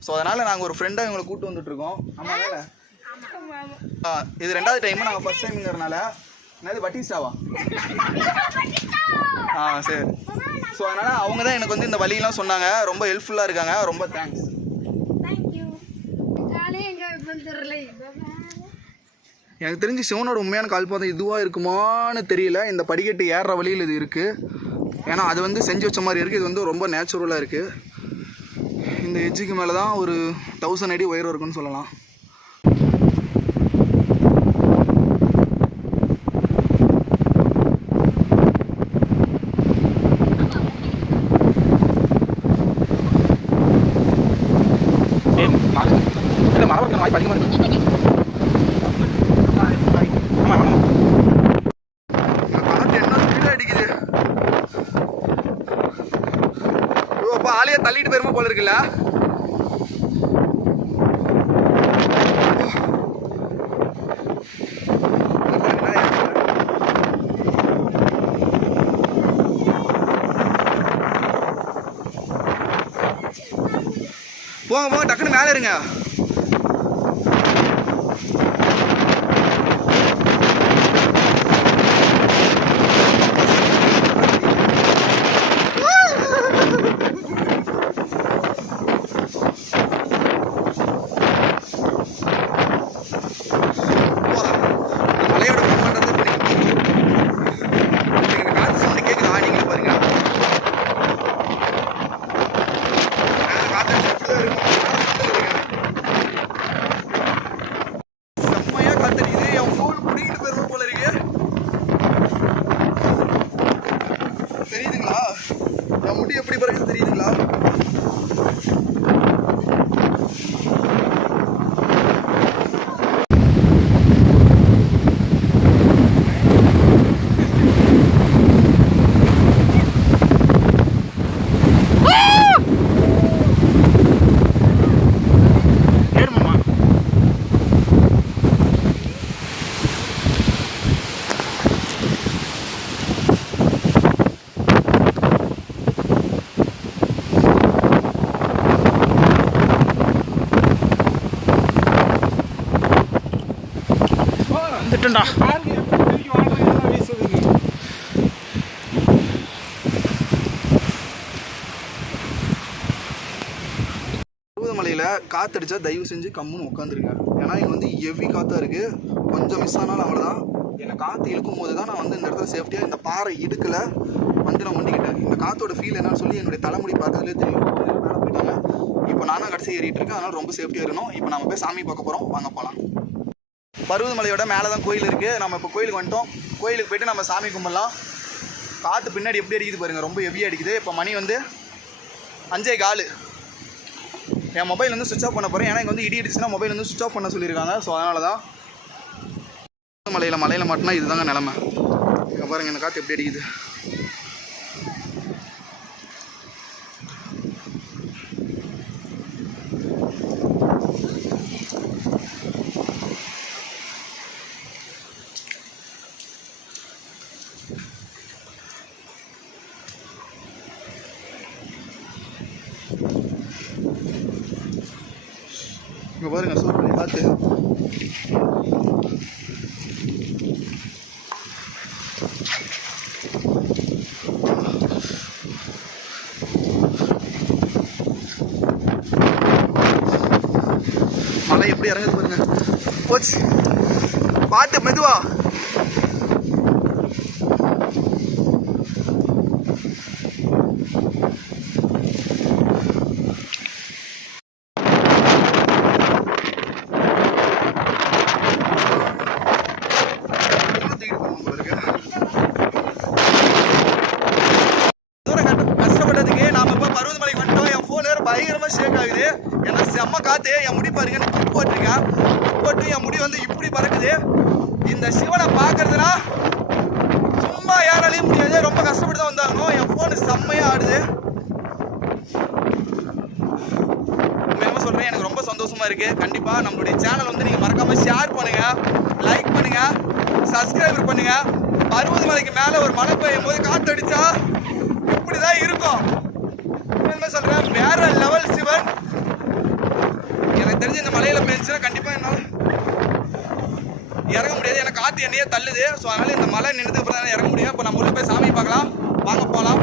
ஸோ அதனால் நாங்கள் ஒரு ஃப்ரெண்டாக இவங்களை கூப்பிட்டு வந்துட்டுருக்கோம். ஆமாம், இது 2வது டைமு. நாங்கள் ஃபர்ஸ்ட் டைமுங்கிறனால என்னது பட்டிஸ்டாவா? சரி. ஸோ அதனால் அவங்க தான் எனக்கு வந்து இந்த வழியெல்லாம் சொன்னாங்க. ரொம்ப ஹெல்ப்ஃபுல்லாக இருக்காங்க. ரொம்ப தேங்க்ஸ். எனக்கு தெரிஞ்சு சிவனோட உண்மையான கால்பாதம் இதுவாக இருக்குமான்னு தெரியல. இந்த படிக்கட்டு ஏறுற வழியில் இது இருக்குது. ஏன்னா அது வந்து செஞ்சு வச்ச மாதிரி இருக்குது. இது வந்து ரொம்ப நேச்சுரலாக இருக்குது. இந்த எட்ஜுக்கு மேலே தான் ஒரு 1000 அடி உயரம் இருக்குன்னு சொல்லலாம். ஆளையே தள்ளிட்டு போயிருமா போல இருக்குல்ல. போங்க போங்க, டக்குன்னு மேலே இருங்க. எப்படி பறக்குது தெரியுதுங்களா? பருவதமலையில் காற்றடிச்சா தயவு செஞ்சு கம்முன்னு உட்காந்துருங்க. ஏன்னா இங்கே வந்து ஹெவி காற்றா இருக்குது. கொஞ்சம் மிஸ் ஆனாலும் அவ்வளோதான். என்னை காற்று இழுக்கும் போது தான் நான் வந்து இந்த இடத்துல சேஃப்டியாக இந்த பாறை இடுக்கில் வந்து நான் ஒண்டிக்கிட்டேன். இந்த காற்றோட ஃபீல் என்னன்னு சொல்லி என்னுடைய தலைமுடி பார்த்ததுலேயே தெரியும். மேலே போயிட்டாங்க. இப்போ நான் தான் கடைசி வந்து ஏறிட்டு இருக்கு, அதனால ரொம்ப சேஃப்டியாக இருக்கணும். இப்போ நம்ம போய் சாமி பார்க்க போகிறோம், வாங்க போகலாம். பருவதமலையோட மேலே தான் கோயில் இருக்குது. நம்ம இப்போ கோயிலுக்கு வந்துட்டோம். கோயிலுக்கு போய்ட்டு நம்ம சாமி கும்பிடலாம். காற்று பின்னாடி எப்படி அடிக்குது பாருங்கள், ரொம்ப ஹெவியாக அடிக்குது. இப்போ மணி வந்து 5:15. என் மொபைல் வந்து சுவிட்ச் ஆஃப் பண்ண போகிறேன், ஏன்னா இங்கே வந்து இடி அடிச்சுன்னா மொபைல் வந்து சுவிட்ச் ஆஃப் பண்ண சொல்லியிருக்காங்க. ஸோ அதனால தான் மலையில் மாட்டினா இதுதாங்க நிலமை. இங்கே பாருங்கள் இந்த காற்று எப்படி அடிக்குது. இங்கே பாருங்கள் சூப்பர் காற்று. மழை எப்படி இறங்குது பாருங்க. போச்சு, பார்த்து மெதுவா. கஷ்டப்பட்டதுக்கு நாம இப்போ பருவதமலைக்கு வந்துட்டோம். என் ஃபோன் வேறு பயங்கரமாக ஷேக் ஆகுது. ஏன்னா செம்ம காற்று. என் முடி பாருங்க, நான் கிளிப் போட்டிருக்கேன். கிளிப் போட்டு என் முடி வந்து இப்படி பறக்குது. இந்த சிவனை பார்க்கறதுனா சும்மா யாராலையும் முடியாது, ரொம்ப கஷ்டப்பட்டு தான் வந்தாகணும். என் ஃபோனு செம்மையாக ஆடுது. உண்மையிலுமே சொல்கிறேன், எனக்கு ரொம்ப சந்தோஷமாக இருக்குது. கண்டிப்பாக நம்மளுடைய சேனல் வந்து நீங்கள் மறக்காமல் ஷேர் பண்ணுங்கள், லைக் பண்ணுங்கள், சப்ஸ்கிரைபர் பண்ணுங்கள். பருவதமலைக்கு மேலே ஒரு மழை பெய்யும் போது காற்றடிச்சா இப்படி தான் இருக்கும். உண்மையிலுமே சொல்கிறேன், வேற லெவல் சிவன். எனக்கு தெரிஞ்சு இந்த மலையில் பெஞ்சுன்னா கண்டிப்பாக என்னால் இறங்க முடியாது, எனக்கு காற்று என்னையே தள்ளுது. ஸோ அதனால் இந்த மலை நின்றுக்கு அப்புறம் தான் இறங்க முடியும். இப்போ நம்ம உள்ள போய் சாமி பார்க்கலாம், வாங்க போகலாம்.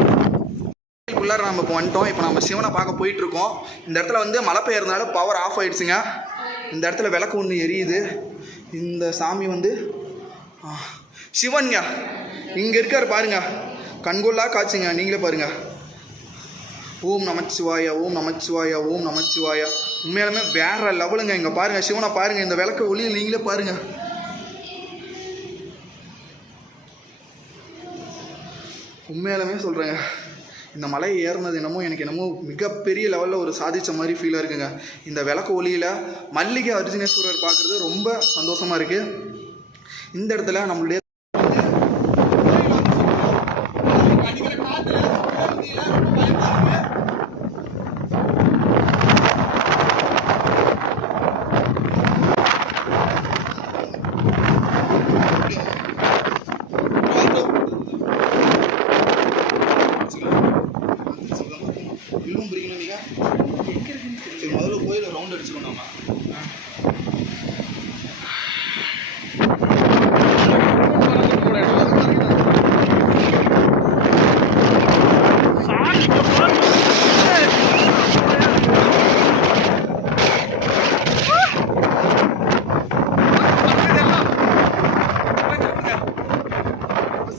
உள்ளார நம்ம இப்போ வந்துட்டோம். இப்போ நம்ம சிவனை பார்க்க போயிட்டுருக்கோம். இந்த இடத்துல வந்து மழை பெய்யறதுனால பவர் ஆஃப் ஆகிடுச்சுங்க. இந்த இடத்துல விளக்கு ஒன்று எரியுது. இந்த சாமி வந்து சிவன்ங்க இங்கே இருக்கார் பாருங்க, கண்கொள்ளா காட்சிங்க, நீங்களே பாருங்க. ஓம் நமச்சிவாயா, ஓம் நமச்சிவாயா, ஓம் நமச்சிவாயா. உண்மையாலுமே வேற லெவலுங்க. இங்கே பாருங்க, சிவனை பாருங்க, இந்த விளக்கு ஒளியில் நீங்களே பாருங்க. உண்மையாலுமே சொல்கிறேங்க, இந்த மலையை ஏறினது எனக்கு என்னமோ மிகப்பெரிய லெவலில் ஒரு சாதித்த மாதிரி ஃபீலாக இருக்குங்க. இந்த விளக்கு ஒளியில் மல்லிகை அர்ஜுனேஸ்வரர் பார்க்குறது ரொம்ப சந்தோஷமாக இருக்குது. இந்த இடத்துல நம்மளுடைய முதல்ல கோயில ரவுண்ட் அடிச்சிடும் நம்ம.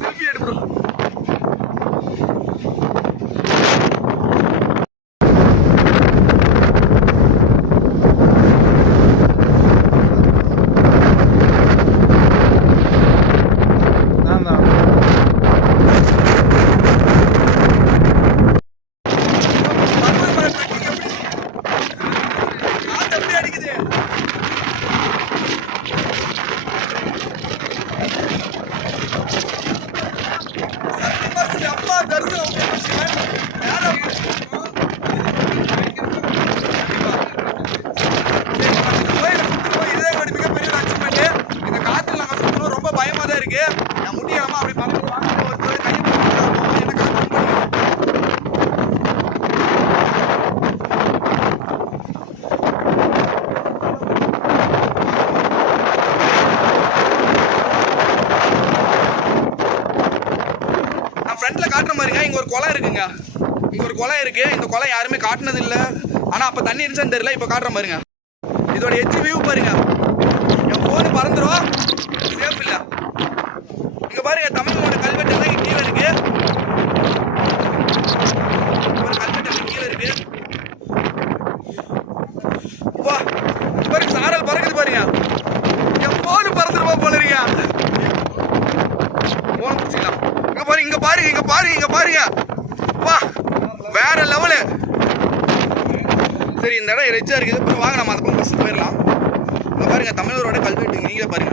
செல்ஃபி எடுக்கிறோம். ஃப்ரண்ட்ல காட்டுற மாதிரிங்க, இங்க ஒரு குளம் இருக்குங்க. இங்க ஒரு குளம் இருக்கு. இந்த குளம் யாருமே காட்டினது இல்லை. ஆனா அப்ப தண்ணி இருந்துச்சான்னு தெரியல. இப்ப காட்டுற பாருங்க, இதோட எட்ஜ் வியூ பாருங்க. என் போன் பறந்துரும், சேஃப் இல்ல. இங்க பாருங்க, தமிழோட கல்வெட்டு எல்லாம் இங்க கீழே இருக்கு. ஒரு கல்வெட்டு கீழே இருக்கு. சரி இந்த இடம் எரிச்சா இருக்குது. அப்புறம் வாங்க நம்ம அந்த பக்கம் ஃபஸ்ட்டு போயிடலாம். இங்கே பாருங்க தமிழரோட கல்வெட்டு நீங்களே பாருங்க.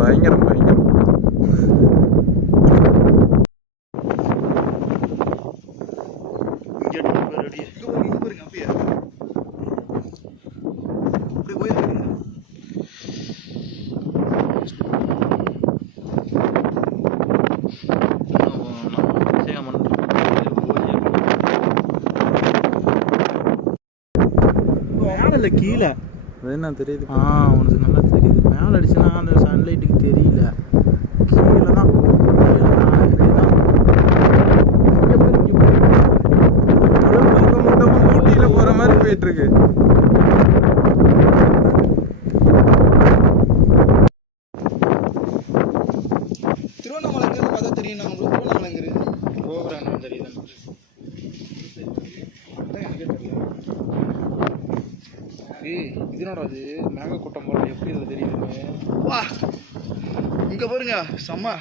பயங்கரம் பயங்கரம். இங்கே பாருங்க அப்படியே இப்படி போயிருக்கீங்க. மேலே கீழே அது என்ன தெரியுது? உனக்கு நல்லா தெரியுது. மேலே அடிச்சுன்னா அந்த சன்லைட்டுக்கு தெரியல. கீழே தான் ஊட்டியில் போகிற மாதிரி போயிட்டு இருக்கு. திருவண்ணாமலைங்கிறது பார்த்தா தெரியும். நம்ம திருவண்ணாமலைங்கிறது கோபுரம் தெரியுது. இதனோட அது மேகக்கூட்டம் போகிறது எப்படி இதில் தெரியுதுன்னு. வா இங்கே பாருங்க செம்ம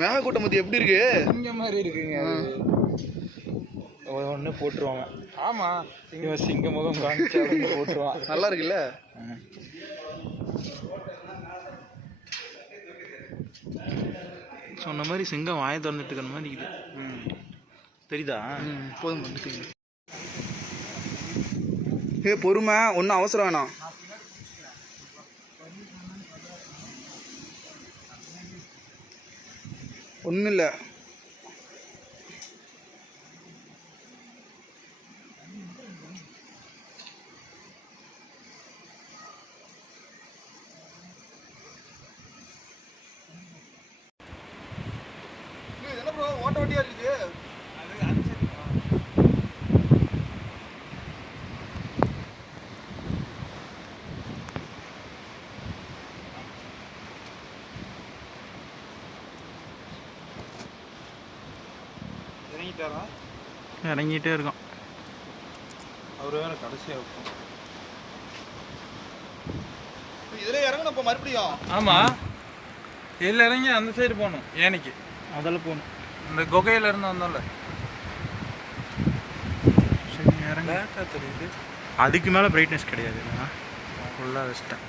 மேகக்கூட்டம் பற்றி எப்படி இருக்கு. இங்கே மாதிரி இருக்குங்க. ஒன்று போட்டுருவாங்க. ஆமாம் இவன் சிங்க முகம் காமிச்சு போட்டுருவான். நல்லா இருக்குல்ல. சொன்ன மாதிரி சிங்கம் வாயை திறந்துட்டு இருக்கிற மாதிரி இருக்குது. தெரியுதா? போதும் பண்ணிட்டீங்க. பொறுமை, ஒன்றும் அவசரம் வேணாம். ஒன்றும் இல்லை. என்ன ப்ரோ ஓட்ட ஓட்டியா இருக்குது? இறங்கிட்டே இருக்கோம். அவர் வேற கடைசியாக இருக்கும். இதுல இறங்கணும் இப்போ மறுபடியும். ஆமாம் இதில் இறங்கி அந்த சைடு போகணும். ஏனைக்கு அதில் போகணும். இந்த குகையில இருந்து வந்தோம்ல. சரி இறங்க தெரியுது. அதுக்கு மேலே பிரைட்னஸ் கிடையாது. ஃபுல்லாக வச்சிட்டேன்.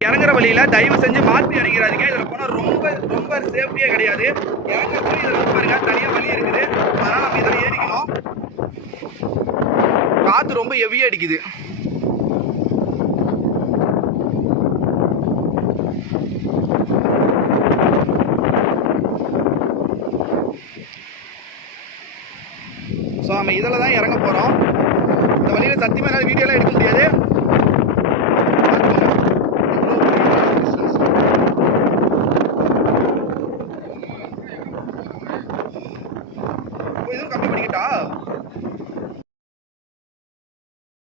இறங்குற வழியில தயவு செஞ்சு மாற்றி இறங்கிறாதீங்க. இதில் போனால் ரொம்ப ரொம்ப சேஃப்டியே கிடையாது. இறங்குறது இதில் வந்து பாருங்க தனியாக வழி இருக்குது. அதனால் நம்ம இதில் ஏறிக்கணும். காற்று ரொம்ப ஹெவியாக அடிக்குது. ஸோ நம்ம இதில் தான் இறங்க போகிறோம். இந்த வழியில் சத்தியமாக என்னால் வீடியோலாம் எடுக்க முடியாது. இதுவும் கம்மி பண்ணிக்கிட்டா